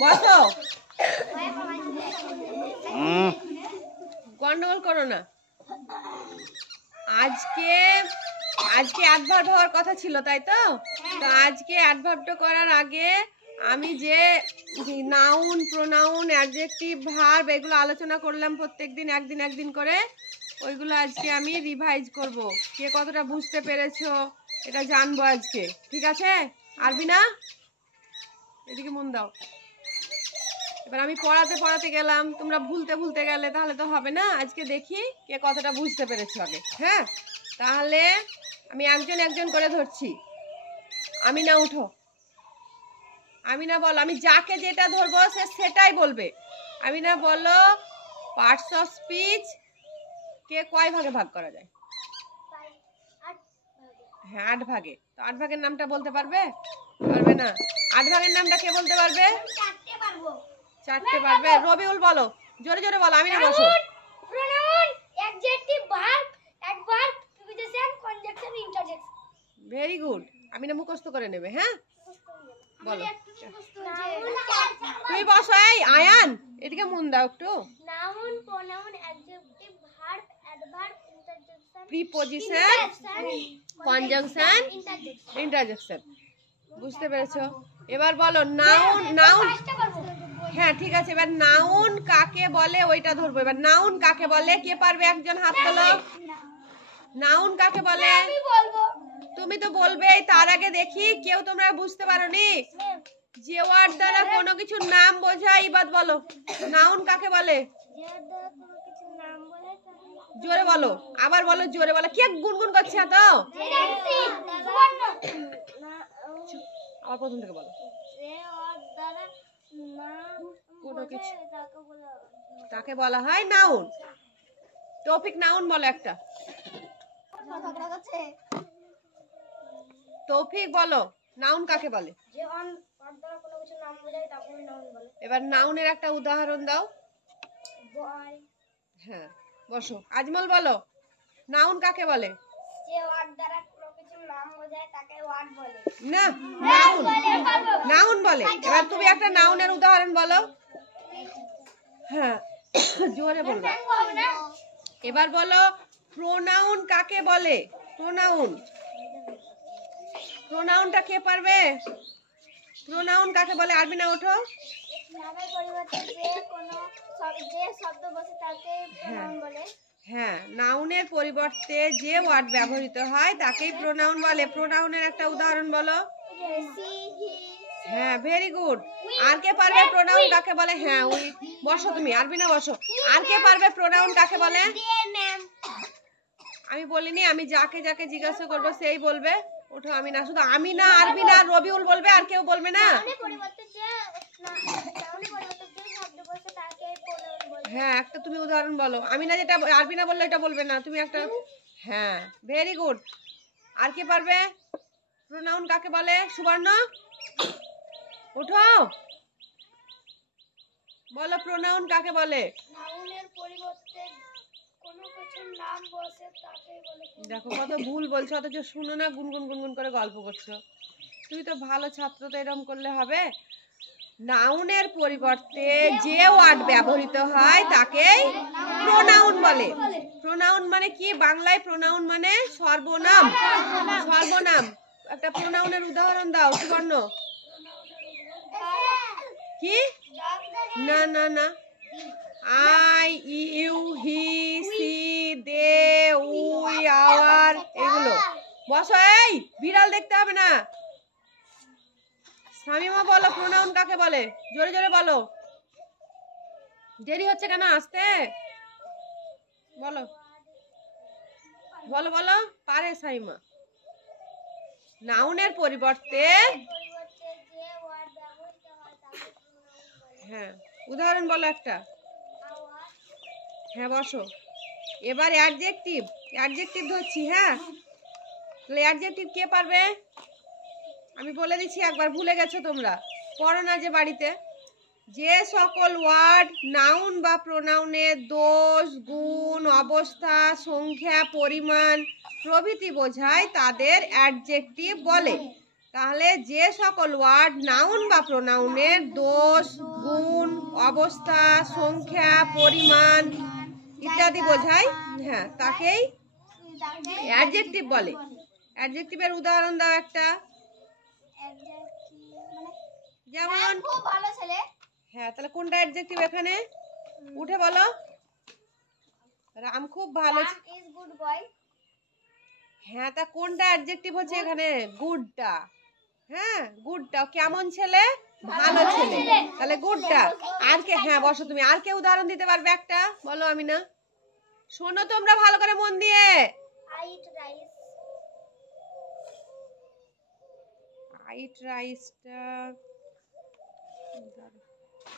বসো, গন্ডগোল করো না। আজকে অ্যাডভার্ব হওয়ার কথা ছিল, তাই তো? তো আজকে অ্যাডভার্বটা করার আগে আমি যে নাউন, প্রোনাউন, অ্যাডজেক্টিভ, ভার্ব এগুলো আলোচনা করলাম প্রত্যেকদিন একদিন করে, ওইগুলো আজকে আমি রিভাইজ করব। কে কতটা বুঝতে পেরেছো এটা জানবো আজকে, ঠিক আছে? আরবিনা, এদিকে মন দাও। এবার আমি পড়াতে গেলাম, তোমরা ভুলতে গেলে তাহলে তো হবে না। আজকে দেখি কে কতটা বুঝতে পেরেছো আগে। হ্যাঁ, তাহলে আমি একজন করে ধরছি। আমিনা উঠো। আমিনা বলো, আমি যাকে যেটা ধরবো সে সেটাই বলবে। আমিনা বলো, পার্টস অফ স্পিচ কে কয় ভাগে ভাগ করা যায়? হ্যাঁ, 8 ভাগে। তো 8 ভাগের নামটা বলতে পারবে? পারবে না। 8 ভাগের নামটা কে বলতে পারবে? 4টে পারবে। রবিউল বলো, জোরে জোরে বলো। আমিনা বসো। Pronoun, adjective, verb, adverb, preposition, conjunction, interjection. Very good. Amina মুখস্থ করে নেবে। হ্যাঁ, বলো। তুমি বসো। এই আয়ান, এদিকে মন দাও একটু। Noun, pronoun, adjective, verb, adverb, interjection, preposition, conjunction, interjection. বুঝতে পেরেছো? এবার বলো নাউন। হ্যাঁ, ঠিক আছে। এবার নাউন কাকে বলে ওইটা ধরবো। এবার নাউন কাকে বলে কে পারবে? একজন হাত তোলো। নাউন কাকে বলে? তুমি তো বলবেই, তার আগে দেখি কেউ তোমরা বুঝতে পারোনি। যে ওয়ার্ড দ্বারা কোনো কিছুর নাম বোঝায় এবার বলো, নাউন কাকে বলে? জোরে বলো, আবার বলো, জোরে বলো। কে গুনগুন করছে এত? আবার প্রথম থেকে বলো। কোনো কিছু তাকে বলা হয় নাউন। টপিক নাউন বলো একটা। তৌফিক বলো, নাউন কাকে বলে? এবার নাউনের একটা উদাহরণ দাও। হ্যাঁ, বসো। আজমল বলো, নাউন কাকে বলে? না, নাউন বলে। এবার তুমি একটা নাউনের উদাহরণ বলো। হ্যাঁ, জোরে বলবা। এবার বলো, প্রোনাউন কাকে বলে? প্রোনাউনটা কে পারবে? প্রোনাউন কাকে বলে? আরবিনা ওঠো। হ্যাঁ, নাউনের পরিবর্তে যে ওয়ার্ড ব্যবহৃত হয় তাকেই প্রোনাউন বলে। প্রোনাউনের একটা উদাহরণ বলো। হ্যাঁ, ভেরি গুড। আর কে পারবে প্রোনাউন কাকে বলে? হ্যাঁ, ওই বসো তুমি। আরবিনা বসো। আর কে পারবে প্রোনাউন কাকে বলে? আমি বলিনি, আমি যাকে জিজ্ঞাসা করবো সেই বলবে। ওঠো। আমি না, শুধু আমি না, আরবিনা, রবিউল বলবে, আর কেউ বলবে না। হ্যাঁ, একটা তুমি উদাহরণ বলো। আমি না, যেটা আরবিনা বললে এটা বলবে না, তুমি একটা। হ্যাঁ, ভেরি গুড। আর কে পারবে প্রোনাউন কাকে বলে? সুবর্ণ ওঠো, বলো প্রোনাউন কাকে বলে? দেখো কত ভুল বলছো, অথচ শুনো না, গুনগুন করে গল্প করছো। তুই তো ভালো ছাত্র, তো এরকম করলে হবে? নাউনের পরিবর্তে যে ওয়ার্ড ব্যবহৃত হয় তাকেই প্রোনাউন বলে। প্রোনাউন মানে কি? বাংলায় প্রোনাউন মানে সর্বনাম। একটা প্রোনাউনের উদাহরণ দাও সুবর্ণ। কি? না, I, you, he, she, they, we, our, এগুলো। বসো। এই বিড়াল দেখতে হবে না। শামিমা বলো, প্রোনাউন কাকে বলে? জোরে জোরে বলো। দেরি হচ্ছে কেন আসতে? বলো পারে শামিমা। নাউনের পরিবর্তে। হ্যাঁ, উদাহরণ বলো একটা। হ্যাঁ, বসো। এবার অ্যাডজেক্টিভ ধরছি। হ্যাঁ, তাহলে অ্যাডজেক্টিভ কে পারবে? আমি বলে দিচ্ছি, একবার ভুলে গেছো তোমরা, পড়ো না যে বাড়িতে। যে সকল ওয়ার্ড নাউন বা প্রোনাউনের দোষ, গুণ, অবস্থা, সংখ্যা, পরিমাণ প্রভৃতি বোঝায় তাদের অ্যাডজেক্টিভ বলে। তাহলে যে সকল ওয়ার্ড নাউন বা প্রোনাউনের দোষ, গুণ, অবস্থা, সংখ্যা, পরিমাণ ইত্যাদি বোঝায়, হ্যাঁ, তাকেই অ্যাডজেক্টিভ বলে। অ্যাডজেক্টিভের উদাহরণ দাও একটা। যেমন খুব ভালো ছেলে। হ্যাঁ, তাহলে কোনটা অ্যাডজেক্টিভ এখানে? উঠে বলো। রাম খুব ভালো। Ram is good boy. হ্যাঁ, তা কোনটা অ্যাডজেক্টিভ হচ্ছে এখানে? গুডটা। হ্যাঁ, গুডটা। কেমন ছেলে? ভালো ছেলে। তাহলে গুডটা। আর কে? হ্যাঁ, বসো তুমি। আর কে উদাহরণ দিতে পারবে একটা? বলো আমিনা। শোনো তোমরা ভালো করে মন দিয়ে। I eat rice. আইট রাইসটা,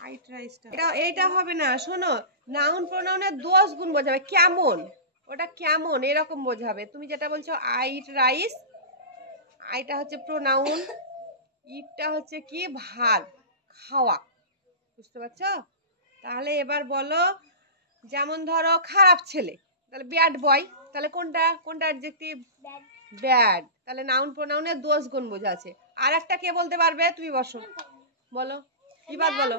আইট রাইসটা এইটা হবে না। শোনো, নাউন প্রোনাউনের দোষ গুণ বোঝাবে। কেমন, ওটা কেমন এরকম বোঝাবে। তুমি যেটা বলছো আইট রাইস, আইটা হচ্ছে প্রোনাউন, ইটটা হচ্ছে কি ভার্ব, খাওয়া। বুঝতে পারছো? তাহলে এবার বলো, যেমন ধরো খারাপ ছেলে, তাহলে ব্যাড বয়। তাহলে কোনটা কোনটা অ্যাডজেক্টিভ? ব্যাড। তাহলে নাউন প্রোনাউনের দোষ গুণ বোঝাচ্ছে। আর একটা কে বলতে পারবে? তুমি বসো, বলো। কি বাদ বলো?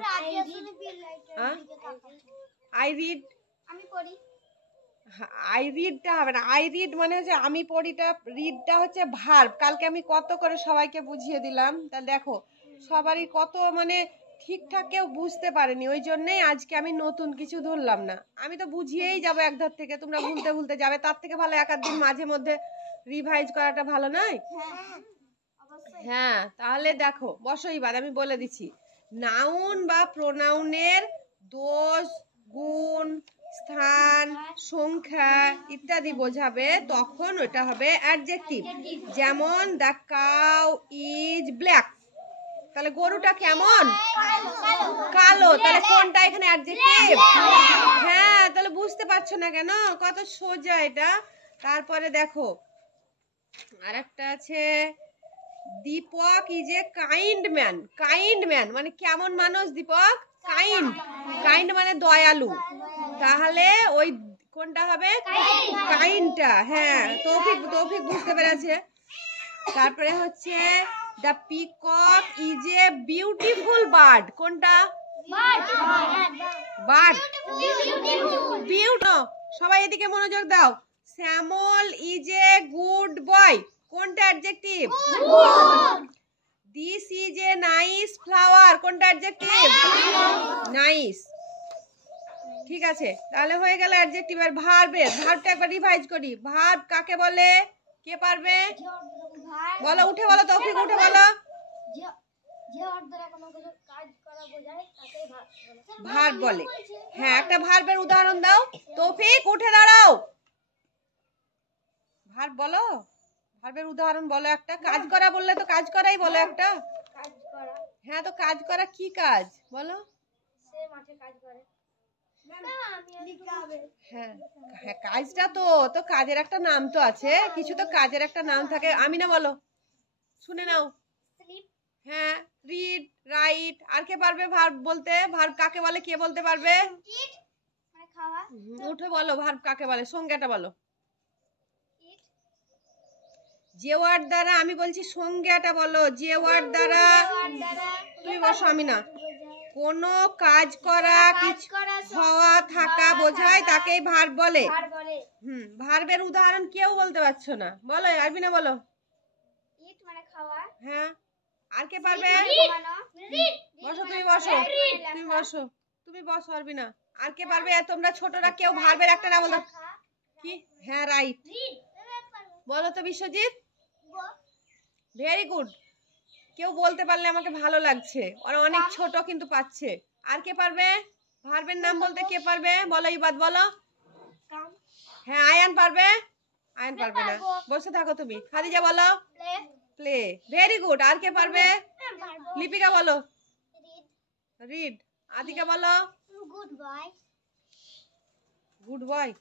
হ্যাঁ, আই রিড। আমি পড়ি। আই রিডটা হবে না। আই রিড মানে হচ্ছে আমি পড়িটা, রিডটা হচ্ছে ভার্ব। কালকে আমি কত করে সবাইকে বুঝিয়ে দিলাম। তাহলে দেখো সবারই কত মানে ঠিকঠাক কেউ বুঝতে পারেনি, ওই জন্যই আজকে আমি নতুন কিছু ধরলাম না। আমি তো বুঝিয়েই যাবো একধার থেকে, তোমরা ভুলতে ভুলতে যাবে। তার থেকে ভালো এক আধ দিন মাঝে মধ্যে রিভাইজ করাটা ভালো নয়? হ্যাঁ, তাহলে দেখো বসো। এবার আমি বলে দিচ্ছি, নাউন বা প্রোনাউনের দোষ, গুণ, স্থান, সংখ্যা ইত্যাদি বোঝাবে, তখন ওটা হবে অ্যাডজেক্টিভ। যেমন দ্য কাউ ইজ ব্ল্যাক। তাহলে গরুটা কেমন? কালো। তাহলে কোনটা এখানে অ্যাডজেক্টিভ? হ্যাঁ, তাহলে বুঝতে পারছো না কেন? কত সোজা এটা। তারপরে দেখো আরেকটা আছে, Deepak is a kind man. Kind man মানে কেমন মানুষ? দীপক কাইন্ড। কাইন্ড মানে দয়ালু। তাহলে ওই কোনটা হবে? কাইন্ডটা। হ্যাঁ, তৌফিক তৌফিক বুঝতে পেরেছে। তারপরে হচ্ছে the peacock is a beautiful bird. কোনটা? বার্ড। বিউটি। সবাই এদিকে মনোযোগ দাও। শ্যামল ইজ এ গুড বয়। কোনটা adjective? This is a nice flower. কোনটা অ্যাডজেক্টিভ? নাইস। ঠিক আছে, তাহলে হয়ে গেল অ্যাডজেক্টিভ। আর ভার্বের, ভার্বটা একবার রিভাইজ করি। ভার্ব কাকে বলে? কে পারবে? বলো, উঠে বলো, তৌফিক উঠে বলো। ভার্ব বলে। হ্যাঁ, একটা ভার্বের উদাহরণ দাও। তৌফিক উঠে দাঁড়াও। ভার্ব বলো, ভার্বের উদাহরণ বলো একটা। কাজ করা বললে তো কাজ করাই বলো একটা। হ্যাঁ, তো কাজ করা কি কাজ বলো? সে মাঠে কাজ করে। হ্যাঁ, হ্যাঁ, কাজটা তো তো কাজের একটা নাম তো আছে, কিছু তো কাজের একটা নাম থাকে। আমি না বলো, শুনে নাও। হ্যাঁ, রিড, রাইট। আর কে পারবে ভার্ব বলতে? ভার্ব কাকে বলে কে বলতে পারবে? উঠে বলো, ভার্ব কাকে বলে, সংজ্ঞাটা বলো। যে ওয়ার্ড দ্বারা, আমি বলছি সংজ্ঞাটা বলো। যে ওয়ার্ড দ্বারা, তুমি বসো আমি না, কোনো কাজ করা, কিছু হওয়া, থাকা বোঝায়, তাকেই ভার্ব বলে। ভার্বের উদাহরণ কেউ বলতে পারছো না, বলো আরবিনা বলো। হ্যাঁ, আর কে পারবে? বসো তুমি, বসো তুমি, বসো তুমি, বসো আরবিনা। আর কে পারবে? তোমরা ছোটরা কেউ ভার্বের একটা নাম বলো। কি? হ্যাঁ, রাইট। বলো তো বিশ্বজিৎ। Very good. কেউ বলতে পারলে আমাকে ভালো লাগছে। ওরা অনেক ছোট কিন্তু পাচ্ছে। আর কে পারবে ভার্বের নাম বলতে? কে পারবে বলো? ইবাদ বলো। হ্যাঁ, আয়ান পারবে। আয়ান পারবে না, বসে থাকো তুমি। খাদিজা বলো। প্লে। Very good. আর কে পারবে? লিপিকা বলো। রিড। আদিকা বলো। Good boy. Good boy.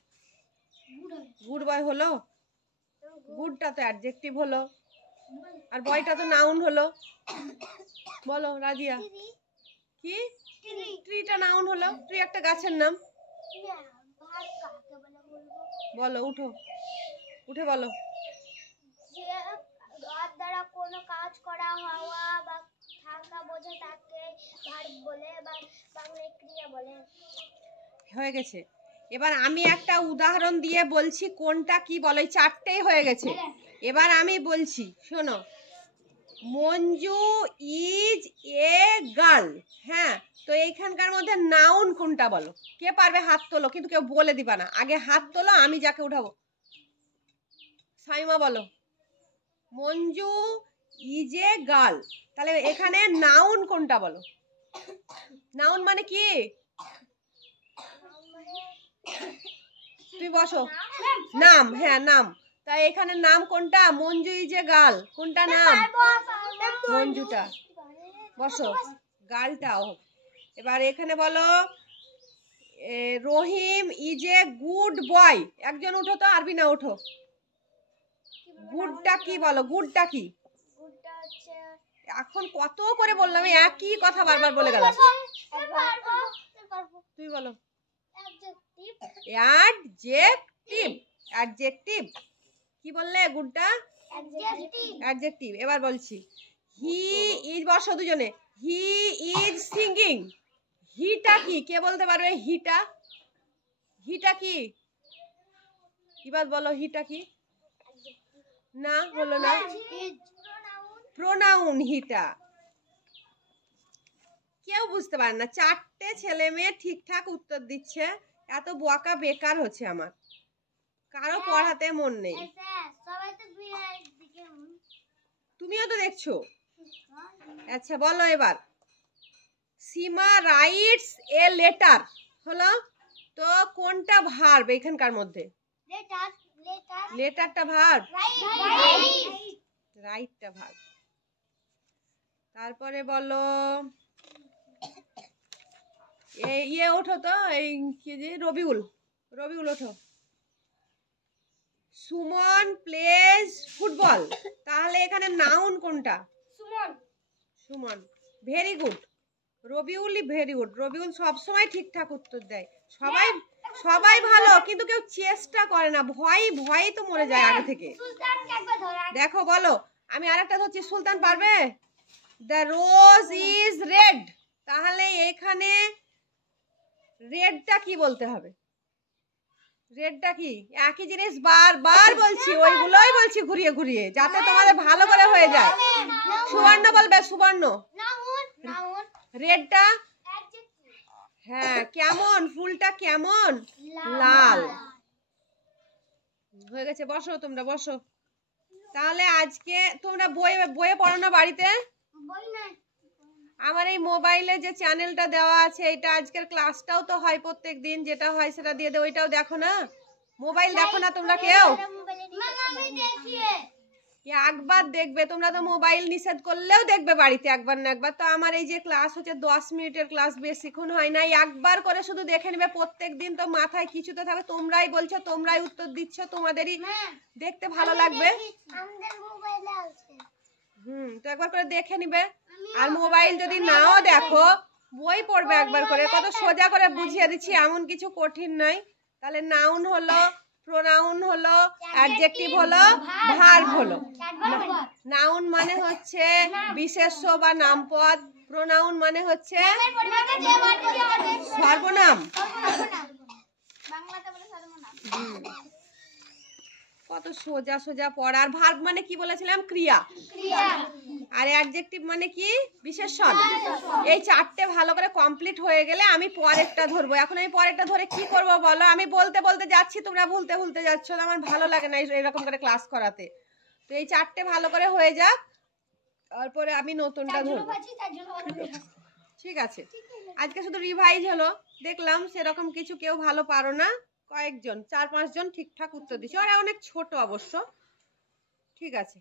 Good boy হলো। গুডটা তো অ্যাডজেক্টিভ হলো, আর বয়টা তো নাউন হলো। বলো রাজিয়া। কি? ট্রিটা নাউন হলো। ট্রি একটা গাছের নাম। বলো, উঠো, উঠে বলো। ভার্ব দ্বারা কোনো কাজ করা হওয়া বা থাকা বোঝা তাকে ভার্ব বলে বা বাংলায় ক্রিয়া বলে। হয়ে গেছে। এবার আমি একটা উদাহরণ দিয়ে বলছি কোনটা কি বলো। এই 4টেই হয়ে গেছে। এবার আমি বলছি, শোনো। Manju is a girl. হ্যাঁ, তো এইখানকার মধ্যে নাউন কোনটা বলো? কে পারবে হাত তোলো, কিন্তু কেউ বলে দিবা না। আগে হাত তোলো, আমি যাকে উঠাবো। সাইমা বলো। Manju is a girl. তাহলে এখানে নাউন কোনটা বলো? নাউন মানে কি? তুই বসো। নাম, হ্যাঁ নাম। তাই এখানে নাম কোনটা? Manju is a girl. কোনটা নাম? মঞ্জুটা। বসো, গার্লটাও। এবার এখানে বলো রহিম ইজ এ গুড বয়। একজন উঠো তো, আরবি না ওঠো। গুডটা কি বলো? গুডটা কি? গুডটা হচ্ছে এখন কত করে বললাম, একই কথা বারবার বলে গেলাম। তুই বলো। অ্যাডজেক্টিভ। অ্যাডজেক্টিভ কি বললে? গুডটা অ্যাডজেক্টিভ। এবার বলছি হি ইজ, বসো দুজনে। He is singing. হিটা কি? কে বলতে পারবে? হিটা, হিটা কি? এবার বলো হিটা কি? না, বলো না। প্রোনাউন হিটা। কেউ বুঝতে পারে না। 4টে ছেলে মেয়ে ঠিকঠাক উত্তর দিচ্ছে। এত বকা বেকার হচ্ছে আমার। কারো পড়াতে মন নেই। তুমিও তো দেখছো। আচ্ছা বলো এবার। সীমা রাইটস এ লেটার হলো, তো কোনটা ভার্ব এখানকার মধ্যে? লেটারটা ভার্ব, রাইটটা ভার্ব। তারপরে বলো ইয়ে ওঠো তো, এই কি যে রবিউল। রবিউল ওঠো। Suman plays football. তাহলে এখানে নাউন কোনটা? সুমন। Very good. রবিউলই ভেরি গুড। রবিউল সবসময় ঠিকঠাক উত্তর দেয়। সবাই সবাই ভালো, কিন্তু কেউ চেষ্টা করে না। ভয়ই তো মরে যায় আগে থেকে। দেখো বলো। আমি আরেকটা ধরছি, সুলতান পারবে? The rose is red. তাহলে এখানে রেডটা কি বলতে হবে? রেডটা কি? একই জিনিস বারবার বলছি, ওইগুলোই বলছি ঘুরিয়ে ঘুরিয়ে, যাতে তোমাদের ভালো করে হয়ে যায়। সুবর্ণ বলবে। সুবর্ণ। রেডটা হ্যাঁ কেমন? ফুলটা কেমন? লাল। হয়ে গেছে। বসো তোমরা, বসো। তাহলে আজকে তোমরা বইয়ে পড়ো না বাড়িতে? আমার এই মোবাইলে যে চ্যানেলটা দেওয়া আছে, এটা আজকের ক্লাসটাও তো হয় প্রত্যেক দিন, যেটা হয় সেটা দিয়ে দেবো। ওইটাও দেখো না? মোবাইল দেখো না তোমরা কেউ? একবার দেখবে। তোমরা তো মোবাইল নিষেধ করলেও দেখবে বাড়িতে একবার না একবার। তো আমার এই যে ক্লাস হচ্ছে 10 মিনিটের ক্লাস, বেশিক্ষণ হয় না। একবার করে শুধু দেখে নেবে প্রত্যেক দিন। তো মাথায় কিছু তো থাকবে। তোমরাই বলছো, তোমরাই উত্তর দিচ্ছ, তোমাদেরই দেখতে ভালো লাগবে। তো একবার করে দেখে নিবে। আর মোবাইল যদি নাও দেখো, বই পড়বে একবার করে। কত সোজা করে বুঝিয়ে দিচ্ছি, এমন কিছু কঠিন নয়। তাহলে নাউন হলো, প্রোনাউন হলো, অ্যাডজেক্টিভ হলো, ভার্ব হলো। নাউন মানে হচ্ছে বিশেষ্য বা নামপদ। প্রোনাউন মানে হচ্ছে সর্বনাম। কত সোজা সোজা পড়ার। ভার্ব মানে কি বলেছিলাম? ক্রিয়া। আর অ্যাডজেক্টিভ মানে কি? বিশেষণ। এই 4টে ভালো করে কমপ্লিট হয়ে গেলে আমি পরেরটা ধরবো। এখন আমি পরেরটা ধরে কি করব বলো? আমি বলতে বলতে যাচ্ছি, তোমরা ভুলতে ভুলতে যাচ্ছ। আমার ভালো লাগে না এরকম করে ক্লাস করাতে। তো এই 4টে ভালো করে হয়ে যাক, তারপরে আমি নতুনটা ধরবো। ঠিক আছে। আজকে শুধু রিভাইজ হলো। দেখলাম সেরকম কিছু কেউ ভালো পারো না। কয়েকজন, 4-5 জন ঠিকঠাক উত্তর দিচ্ছে। ওরা অনেক ছোট অবশ্য। ঠিক আছে।